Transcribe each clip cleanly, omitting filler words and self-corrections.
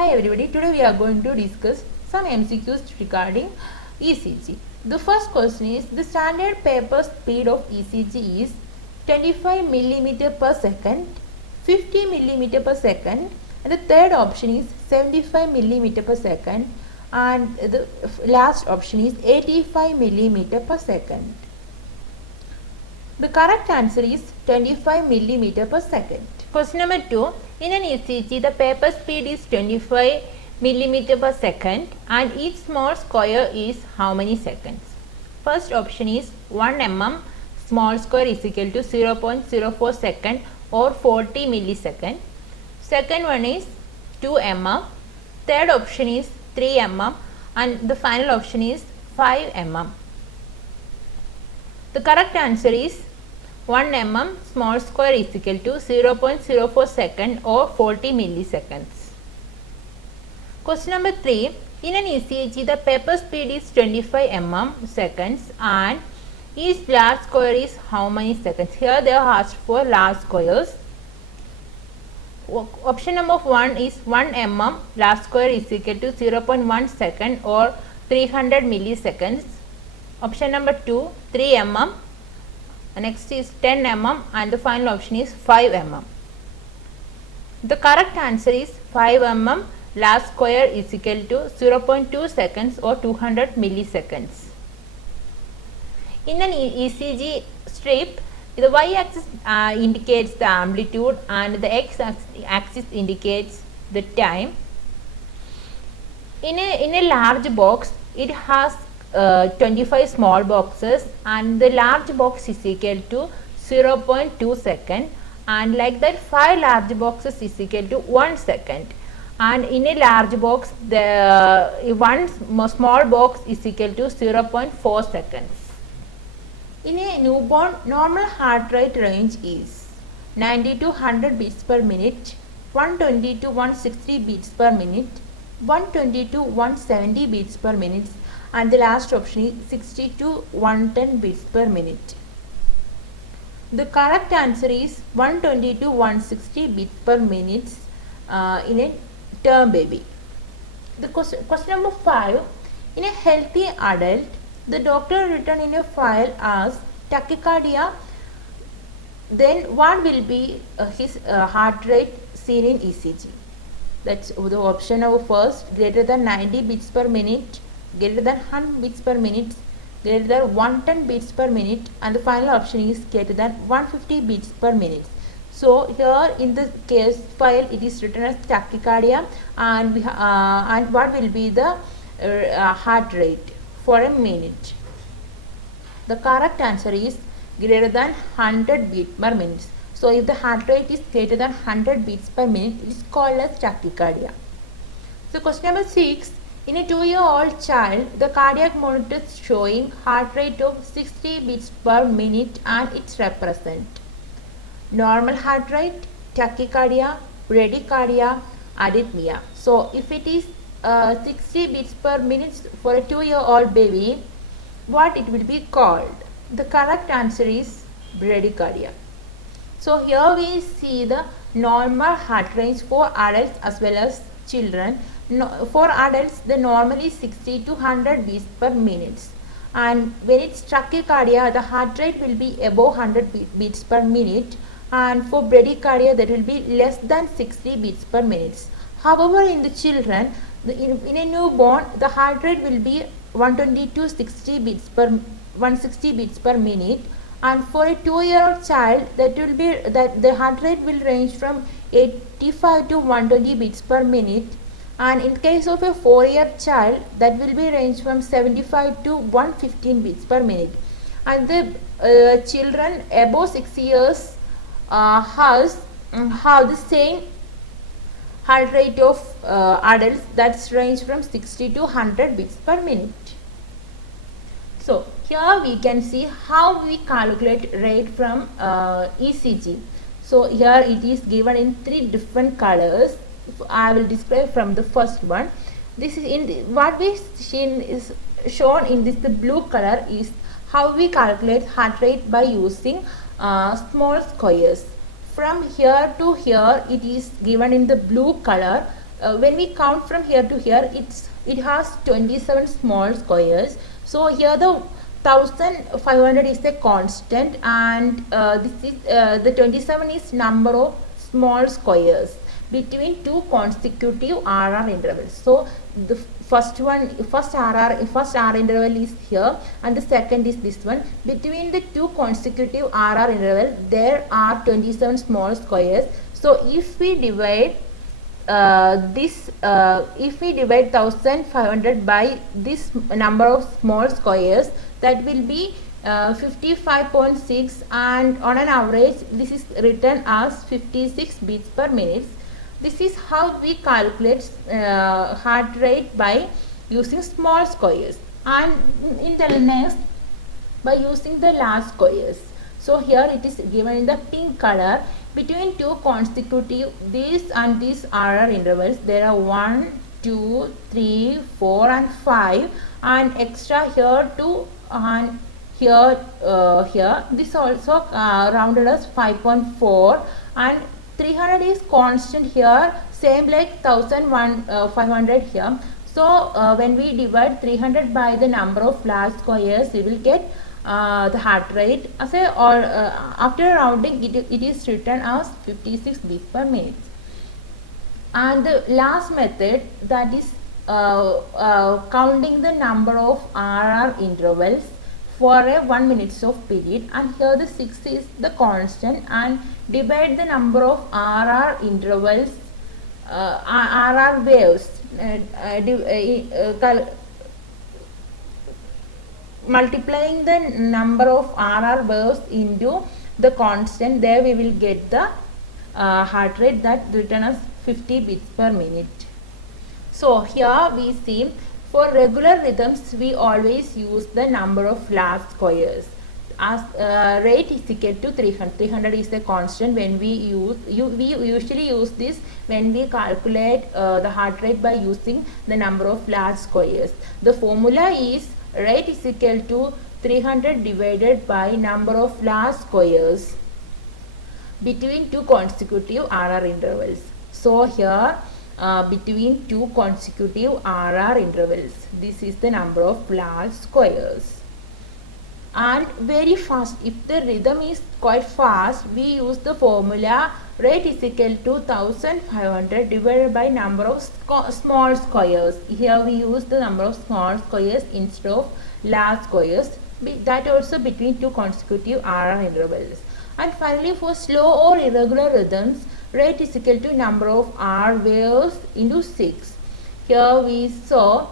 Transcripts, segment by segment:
Hi everybody, today we are going to discuss some MCQs regarding ECG. The first question is, the standard paper speed of ECG is 25 mm per second, 50 mm per second, and the third option is 75 mm per second, and the last option is 85 mm per second. The correct answer is 25 mm per second. Question number 2. In an ECG, the paper speed is 25 mm per second and each small square is how many seconds? First option is 1 mm small square is equal to 0.04 second or 40 millisecond. Second one is 2 mm. Third option is 3 mm and the final option is 5 mm. The correct answer is 1 mm small square is equal to 0.04 second or 40 milliseconds. Question number 3. In an ECG, the paper speed is 25 mm seconds and each large square is how many seconds? Here they are asked for large squares. Option number 1 is 1 mm large square is equal to 0.1 second or 300 milliseconds. Option number 2, 3 mm. Next is 10 mm and the final option is 5 mm. The correct answer is 5 mm large square is equal to 0.2 seconds or 200 milliseconds. In an ECG strip, the y-axis indicates the amplitude and the x-axis indicates the time. In a large box, it has 25 small boxes and the large box is equal to 0.2 second, and like that 5 large boxes is equal to 1 second, and in a large box the one small box is equal to 0.4 seconds. In a newborn, normal heart rate range is 90 to 100 beats per minute, 120 to 160 beats per minute, 120 to 170 beats per minute, and the last option is 60 to 110 beats per minute. The correct answer is 120 to 160 beats per minute in a term baby. The question number 5. In a healthy adult, the doctor written in a file as tachycardia, then what will be his heart rate seen in ECG? That's the option of first, greater than 90 beats per minute, greater than 100 beats per minute, greater than 110 beats per minute, and the final option is greater than 150 beats per minute. So here in the case file it is written as tachycardia, and and what will be the heart rate for a minute? The correct answer is greater than 100 beats per minute. So if the heart rate is greater than 100 beats per minute, it is called as tachycardia. So question number 6. In a 2-year-old child, the cardiac monitor is showing heart rate of 60 beats per minute and it represents normal heart rate, tachycardia, bradycardia, arrhythmia. So if it is 60 beats per minute for a 2-year-old baby, what it will be called? The correct answer is bradycardia. So here we see the normal heart rate for adults as well as children. For adults, the normally 60 to 100 beats per minute, and when it's tachycardia, the heart rate will be above 100 beats per minute, and for bradycardia that will be less than 60 beats per minute. However, in the children, in a newborn, the heart rate will be 120 to 160 beats per minute, and for a 2-year-old child, that the heart rate will range from 85 to 120 beats per minute, and in case of a 4-year child, that will be range from 75 to 115 beats per minute, and the children above 6 years have the same heart rate of adults, that's range from 60 to 100 beats per minute. So here we can see how we calculate rate from ECG. So here it is given in 3 different colors. I will describe from the first one. This is what we seen is shown in this, the blue color is how we calculate heart rate by using small squares. From here to here it is given in the blue color. when we count from here to here, it has 27 small squares. So here the 1500 is a constant, and this is the 27 is number of small squares between two consecutive RR intervals. So the first R interval is here, and the second is this one. Between the two consecutive RR intervals, there are 27 small squares. So if we divide if we divide 1500 by this number of small squares, that will be 55.6, and on an average this is written as 56 beats per minute. This is how we calculate heart rate by using small squares, and in the next by using the large squares. So here it is given in the pink color. Between two consecutive these and these RR intervals, there are 1, 2, 3, 4 and 5, and extra here 2 and here here. This also rounded as 5.4, and 300 is constant here, same like 1500 here. So when we divide 300 by the number of large squares, we will get the heart rate as a, or after rounding it is written as 56 beats per minute. And the last method, that is counting the number of RR intervals for a 1 minute of period, and here the 6 is the constant, and divide the number of RR intervals, RR waves, multiplying the number of RR waves into the constant. There we will get the heart rate that written as 50 beats per minute. So here we see, for regular rhythms we always use the number of large squares, as rate is equal to 300. 300 is a constant. When we usually use this when we calculate the heart rate by using the number of large squares. The formula is rate is equal to 300 divided by number of large squares between two consecutive RR intervals. So here between two consecutive RR intervals, this is the number of large squares. And very fast, if the rhythm is quite fast, we use the formula rate is equal to 1500 divided by number of small squares. Here we use the number of small squares instead of large squares, that also between two consecutive RR intervals. And finally, for slow or irregular rhythms, rate is equal to number of R waves into 6. Here we saw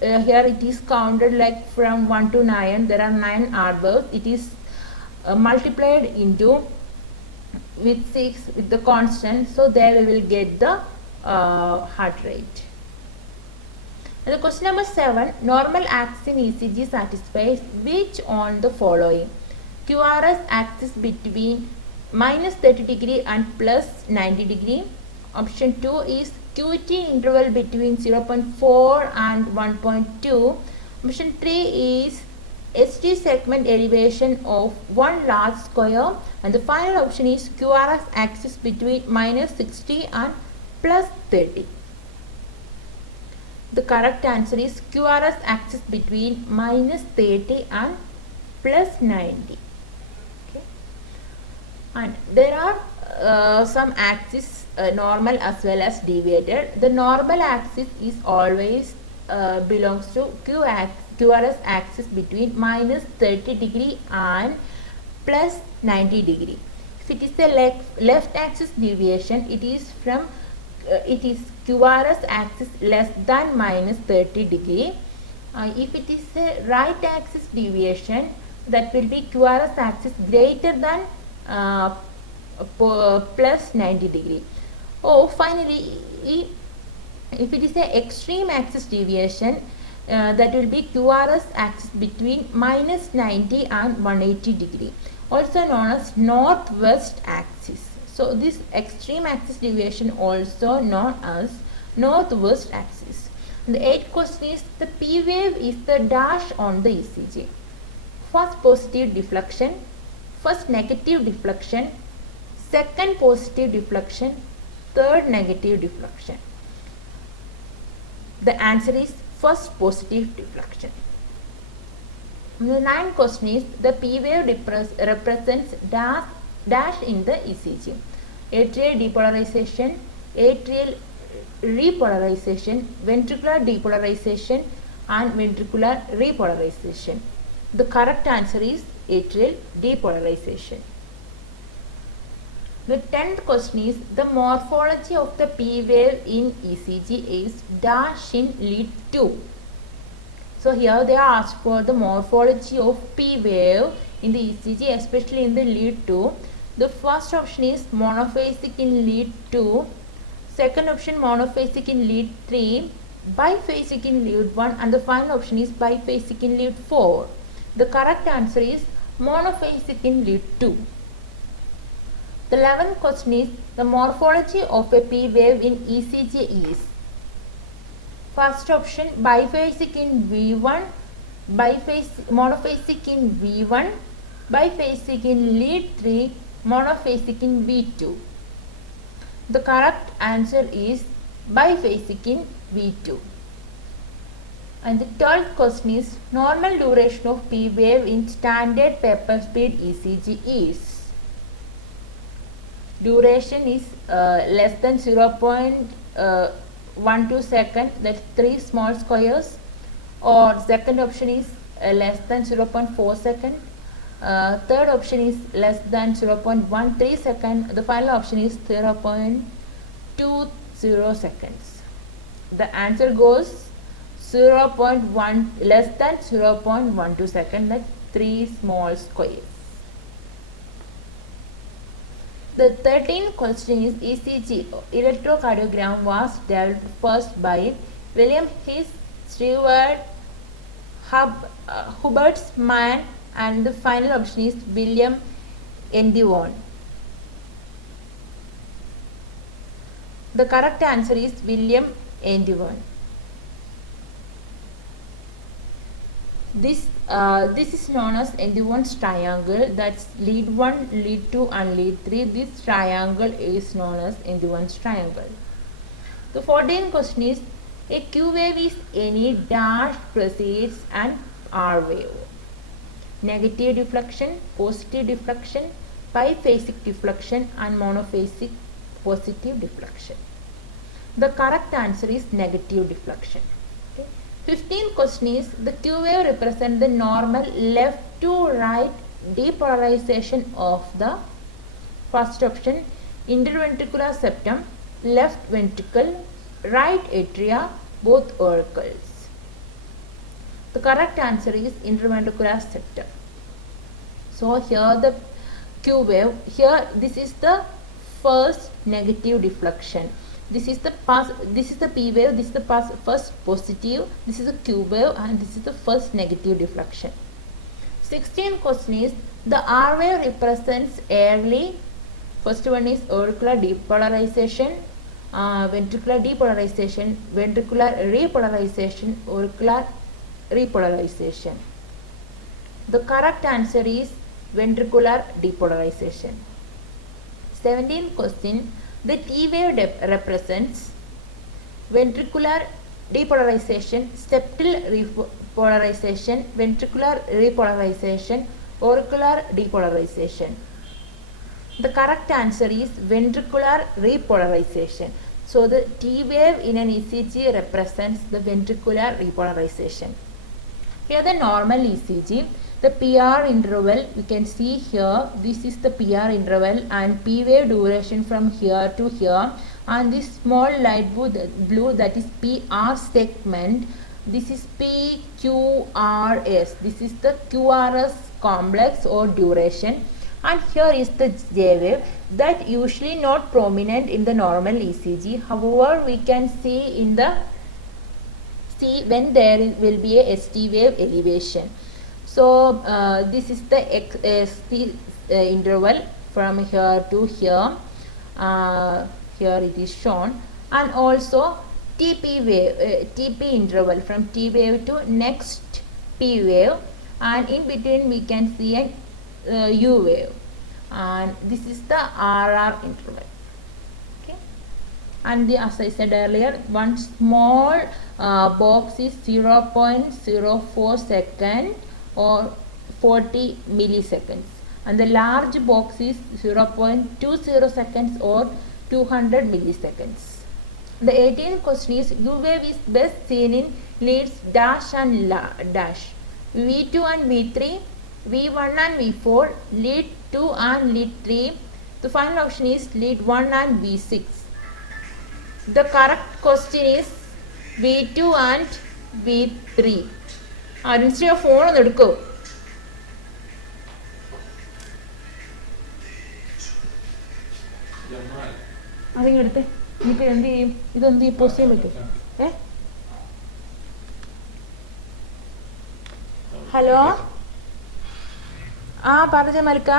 here it is counted like from 1 to 9. There are 9 R waves. It is multiplied into with 6 with the constant. So there we will get the heart rate. And the question number 7, normal axis in ECG satisfies which on the following? QRS axis between minus 30 degree and plus 90 degree. Option 2 is QT interval between 0.4 and 1.2. Option 3 is ST segment elevation of one large square, and the final option is QRS axis between minus 60 and plus 30. The correct answer is QRS axis between minus 30 and plus 90. Okay. And there are some axes, normal as well as deviated. The normal axis is always belongs to QRS axis between minus 30 degree and plus 90 degree. If it is a left axis deviation, it is from it is QRS axis less than minus 30 degree. If it is a right axis deviation, that will be QRS axis greater than plus 90 degree. Oh, finally, if it is a extreme axis deviation, that will be QRS axis between minus 90 and 180 degree, also known as northwest axis. So this extreme axis deviation also known as northwest axis. And the 8th question is, the P wave is the dash on the ECG. First positive deflection, first negative deflection, second positive deflection, third negative deflection. The answer is first positive deflection. The ninth question is the P wave represents dash in the ECG. Atrial depolarization, atrial repolarization, ventricular depolarization and ventricular repolarization. The correct answer is atrial depolarization. The 10th question is the morphology of the P wave in ECG is dash in lead 2. So here they are asked for the morphology of P wave in the ECG, especially in the lead 2. The first option is monophasic in lead 2. Second option monophasic in lead 3. Biphasic in lead 1. And the final option is biphasic in lead 4. The correct answer is monophasic in lead 2. The 11th question is the morphology of a P wave in ECG is first option biphasic in V1, monophasic in V1, biphasic in lead 3, monophasic in V2. The correct answer is biphasic in V2. And the 12th question is normal duration of P wave in standard pepper speed ECG is. Duration is less than 0.12 second, that's 3 small squares, or second option is less than 0.4 second, third option is less than 0.13 second, the final option is 0.20 seconds. The answer goes 0.1 less than 0.12 second, that's 3 small squares. The 13th question is ECG electrocardiogram was developed first by William His, Stewart, Hubbardsman, and the final option is William Endivan. The correct answer is William Endivan. This is known as Endivan's triangle. That's lead 1, lead 2 and lead 3. This triangle is known as Endivan's triangle. The 14th question is a Q wave is any dash precedes an R wave. Negative deflection, positive deflection, biphasic deflection and monophasic positive deflection. The correct answer is negative deflection. 15th question is the Q wave represents the normal left to right depolarization of the first option interventricular septum, left ventricle, right atria, both auricles. The correct answer is interventricular septum. So here the Q wave, here this is the first negative deflection. This is the P wave, this is the first positive, this is the Q wave and this is the first negative deflection. 16th question is the R wave represents early. First one is auricular depolarization, ventricular depolarization, ventricular repolarization, auricular repolarization. The correct answer is ventricular depolarization. 17th question, the T wave represents ventricular depolarization, septal repolarization, ventricular repolarization, auricular depolarization. The correct answer is ventricular repolarization. So the T wave in an ECG represents the ventricular repolarization. Here the normal ECG, the PR interval, we can see here, this is the PR interval and P wave duration from here to here, and this small light blue that is PR segment, this is PQRS, this is the QRS complex or duration, and here is the J wave that usually not prominent in the normal ECG. However, we can see in the when there will be a ST wave elevation. So this is the ST interval from here to here. Here it is shown, and also TP wave, TP interval from T wave to next P wave, and in between we can see a U wave, and this is the RR interval. Okay. and as I said earlier, one small box is 0.04 second or 40 milliseconds, and the large box is 0.20 seconds or 200 milliseconds. The 18th question is, U wave is best seen in leads dash and dash. V2 and V3, V1 and V4, lead 2 and lead 3. The final option is lead 1 and V6. The correct question is V2 and V3. Instead of phone, let's അതിങ്ങെടുത്ത് ഇനിയിപ്പോൾ എന്ത് ചെയ്യും? ഇതെന്ത് ചെയ്യും? Post ചെയ്യാൻ പറ്റും? Hello, പറഞ്ഞ മൽക്ക.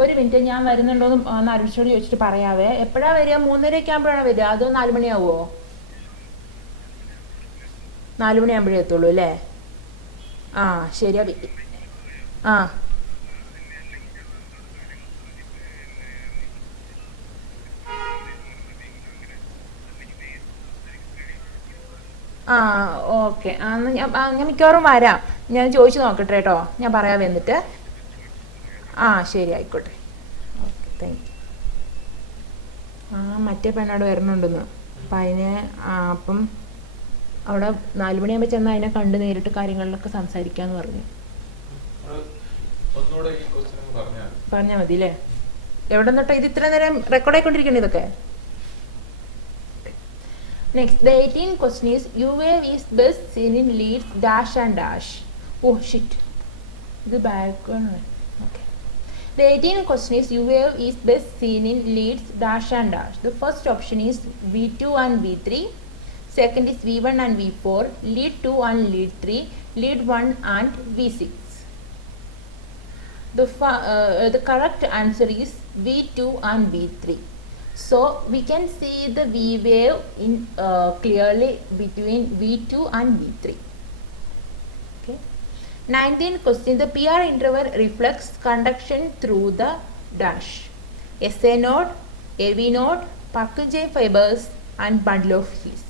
ഒരു minute, ഞാൻ വരുന്നുണ്ടോന്ന് ഒന്ന് അരുണിച്ചോട് ചോദിച്ചിട്ട് പറയാവേ. എപ്പോഴാണ് വരിക? 3:30 ആകുമ്പോഴാണ് വരിക? അതോ 4 മണിയാവുമോ? 4 മണിയാകുമ്പോഴേ എത്തുള്ളൂ അല്ലേ? ശരി. ഓക്കെ. ഞാൻ മിക്കവാറും വരാം. ഞാൻ ചോദിച്ചു നോക്കട്ടെ കേട്ടോ, ഞാൻ പറയാം എന്നിട്ട്. ശരി, ആയിക്കോട്ടെ. Okay, thank you. മറ്റേ പെണ്ണോട് വരണുണ്ടെന്ന്. അപ്പം അവിടെ 4 മണിയാകുമ്പോൾ ചെന്നാൽ അതിനെ കണ്ട് നേരിട്ട് കാര്യങ്ങളിലൊക്കെ സംസാരിക്കാന്ന് പറഞ്ഞു. പറഞ്ഞാൽ മതി അല്ലേ? എവിടെ നിന്നിട്ടോ ഇത് ഇത്ര നേരം റെക്കോർഡ് ആയിക്കൊണ്ടിരിക്കണേ ഇതൊക്കെ? Next, the 18th question is, U wave is best seen in leads dash and dash. Oh shit, ഇത് back. Okay. The 18th question is, U wave is best seen in leads dash and dash. The first option is V2 and V3. Second is V1 and V4, lead 2 and lead 3, lead 1 and V6. The correct answer is V2 and V3. So we can see the V wave in clearly between V2 and V3. Okay. 19th question, the PR interval reflects conduction through the dash. SA node, AV node, Purkinje fibers and bundle of helices.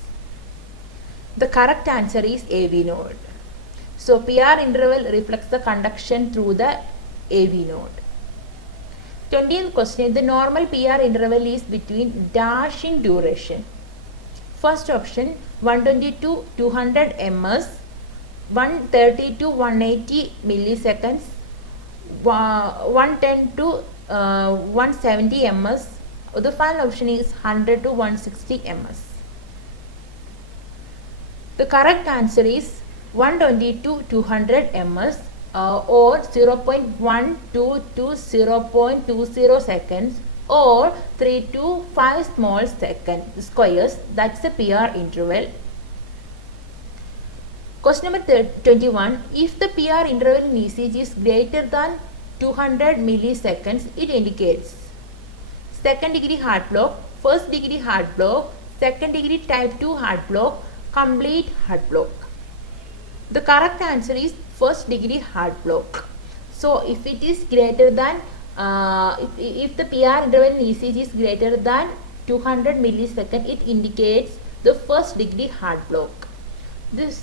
The correct answer is AV node. So PR interval reflects the conduction through the AV node. 20th question, the normal PR interval is between dash in duration. First option 120 to 200 ms, 130 to 180 milliseconds, 110 to 170 ms. The final option is 100 to 160 ms. The correct answer is 120 to 200 ms or 0.12 to 0.20 seconds or 3 to 5 small second squares. That's the PR interval. Question number 21. If the PR interval in ECG is greater than 200 milliseconds, it indicates second degree heart block, first degree heart block, second degree type 2 heart block, complete heart block. The correct answer is first degree heart block. So if it is greater than if the PR interval in ECG is greater than 200 milliseconds, it indicates the first degree heart block. This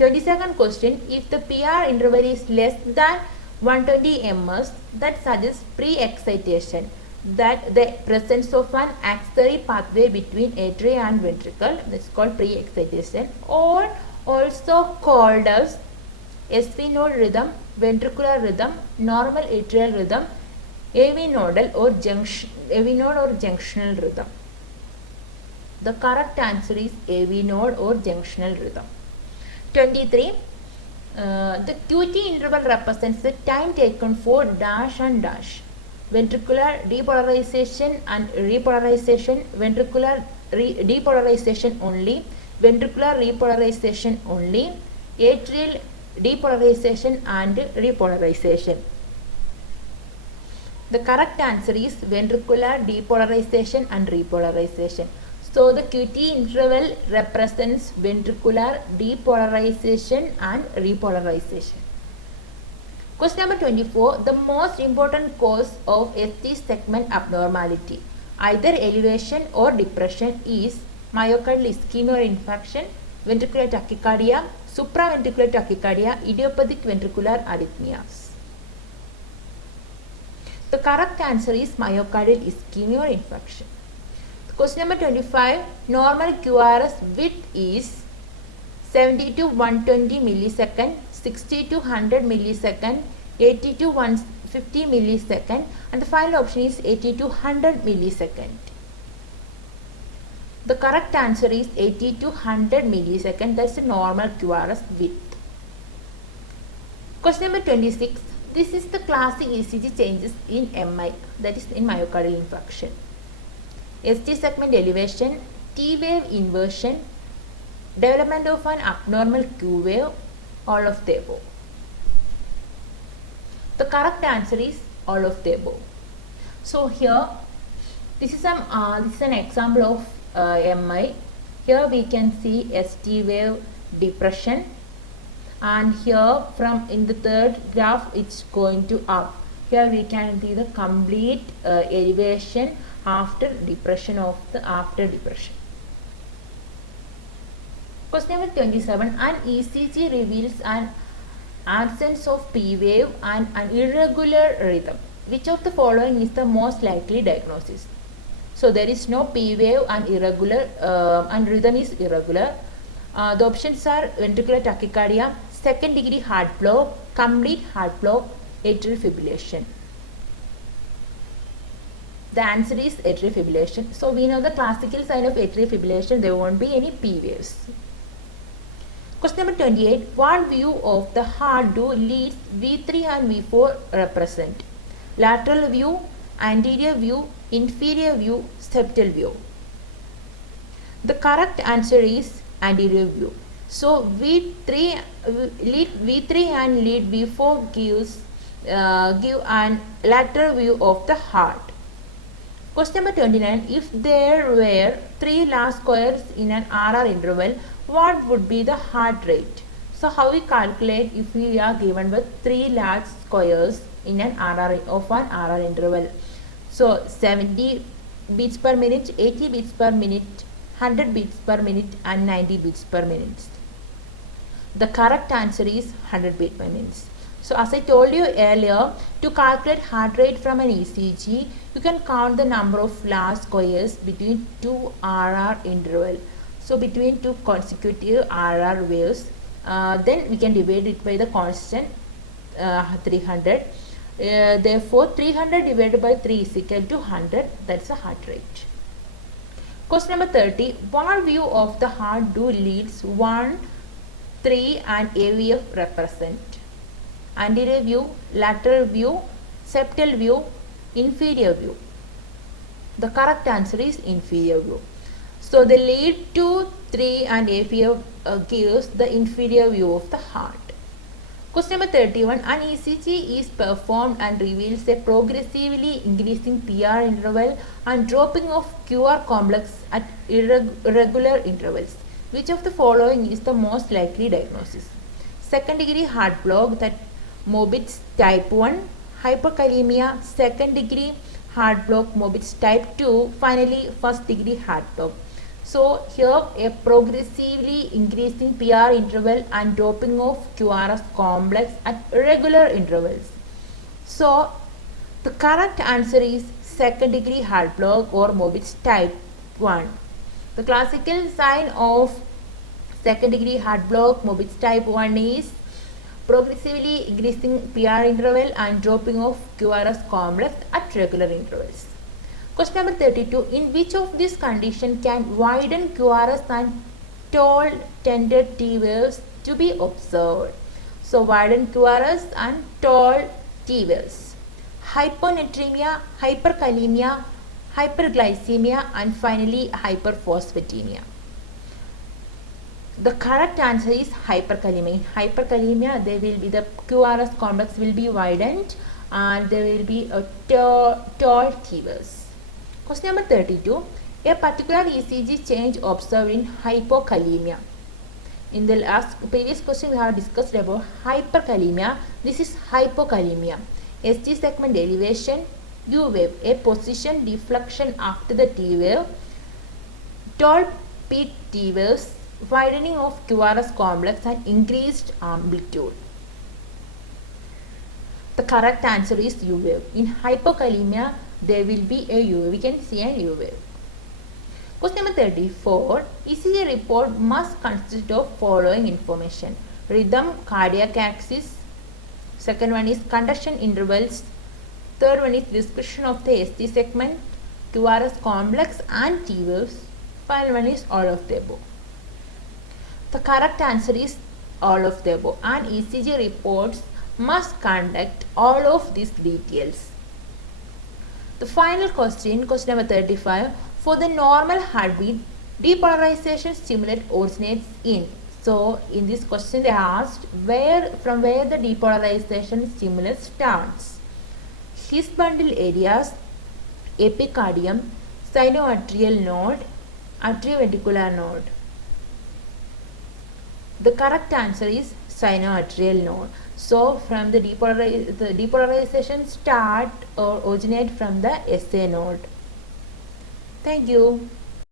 22nd question, if the PR interval is less than 120 ms, that suggests pre-excitation, that the presence of an axillary pathway between atria and ventricle, that's called pre-excitation, or also called as SV node rhythm, ventricular rhythm, normal atrial rhythm, AV node or junctional rhythm. The correct answer is AV node or junctional rhythm. 23. The QT interval represents the time taken for dash and dash. Ventricular depolarization and repolarization, ventricular depolarization only, ventricular repolarization only, atrial depolarization and repolarization. The correct answer is ventricular depolarization and repolarization. So the QT interval represents ventricular depolarization and repolarization. Question number 24. The most important cause of ST segment abnormality, either elevation or depression, is myocardial ischemia or infarction, ventricular tachycardia, supraventricular tachycardia, idiopathic ventricular arrhythmias. The correct answer is myocardial ischemia or infarction. Question number 25. Normal QRS width is 70 to 120 millisecond, 60 to 100 millisecond, 80 to 150 millisecond, and the final option is 80 to 100 millisecond. The correct answer is 80 to 100 millisecond. That's the normal QRS width. Question number 26. This is the classic ECG changes in MI, that is in myocardial infarction. ST segment elevation, T wave inversion, development of an abnormal Q wave, all of the above. The correct answer is all of the above. So here, this is an example of MI. Here we can see ST wave depression, and here from in the third graph it's going to up. Here we can see the complete elevation after depression. Question number 27. An ECG reveals an absence of P wave and an irregular rhythm. Which of the following is the most likely diagnosis? So there is no P wave and irregular and rhythm is irregular. The options are ventricular tachycardia, second degree heart block, complete heart block, atrial fibrillation. The answer is atrial fibrillation. So we know the classical sign of atrial fibrillation, there won't be any P waves. Question number 28. What view of the heart do leads V3 and V4 represent? Lateral view, anterior view, inferior view, septal view. The correct answer is anterior view. So V3 and lead V4 give an lateral view of the heart. Question number 29. If there were 3 large squares in an RR interval, what would be the heart rate? So how we calculate if we are given with 3 large squares in an RR interval? So 70 beats per minute, 80 beats per minute, 100 beats per minute, and 90 beats per minute. The correct answer is 100 beats per minute. So as I told you earlier, to calculate heart rate from an ECG, you can count the number of large squares between 2 RR interval. So between 2 consecutive RR waves, then we can divide it by the constant 300. Therefore, 300 divided by 3 is equal to 100. That's the heart rate. Question number 30. What view of the heart do leads 1, 3 and AVF represent? Anterior view, lateral view, septal view, inferior view. The correct answer is inferior view. So the lead 2, 3 and AVF gives the inferior view of the heart. Question number 31. An ECG is performed and reveals a progressively increasing PR interval and dropping of QR complex at irregular intervals. Which of the following is the most likely diagnosis? Second degree heart block, that Mobitz type 1, hyperkalemia, second degree heart block, Mobitz type 2, finally first degree heart block. So here a progressively increasing PR interval and dropping of QRS complex at irregular intervals. So the correct answer is second degree heart block or Mobitz type 1. The classical sign of second degree heart block Mobitz type 1 is progressively increasing PR interval and dropping of QRS complex at regular intervals. Question number 32. In which of these conditions can widen QRS and tall tended T waves to be observed? So widen QRS and tall T waves. Hyponatremia, hyperkalemia, hyperglycemia, and finally hyperphosphatemia. The correct answer is hyperkalemia. Hyperkalemia, there will be the QRS complex will be widened and there will be a tall T waves. Question number 32. A particular ECG change observed in hypokalemia. In the previous question we have discussed about hyperkalemia. This is hypokalemia. ST segment elevation, U wave, a position deflection after the T wave, tall peak T waves, widening of QRS complex and increased amplitude. The correct answer is U wave. In hypokalemia there will be a U wave. We can see an U wave. Question number 34. ECG report must consist of following information: rhythm, cardiac axis. Second one is conduction intervals. Third one is description of the ST segment, QRS complex and T waves. Final one is all of the above. The correct answer is all of the above, and ECG reports must conduct all of these details. The final question, question number 35. For the normal heartbeat, depolarization stimulus originates in. So in this question they asked from where the depolarization stimulus starts. His bundle areas, epicardium, sinoatrial node, atrioventricular node. The correct answer is sinoatrial node. So from the depolarization start or originate from the SA node. Thank you.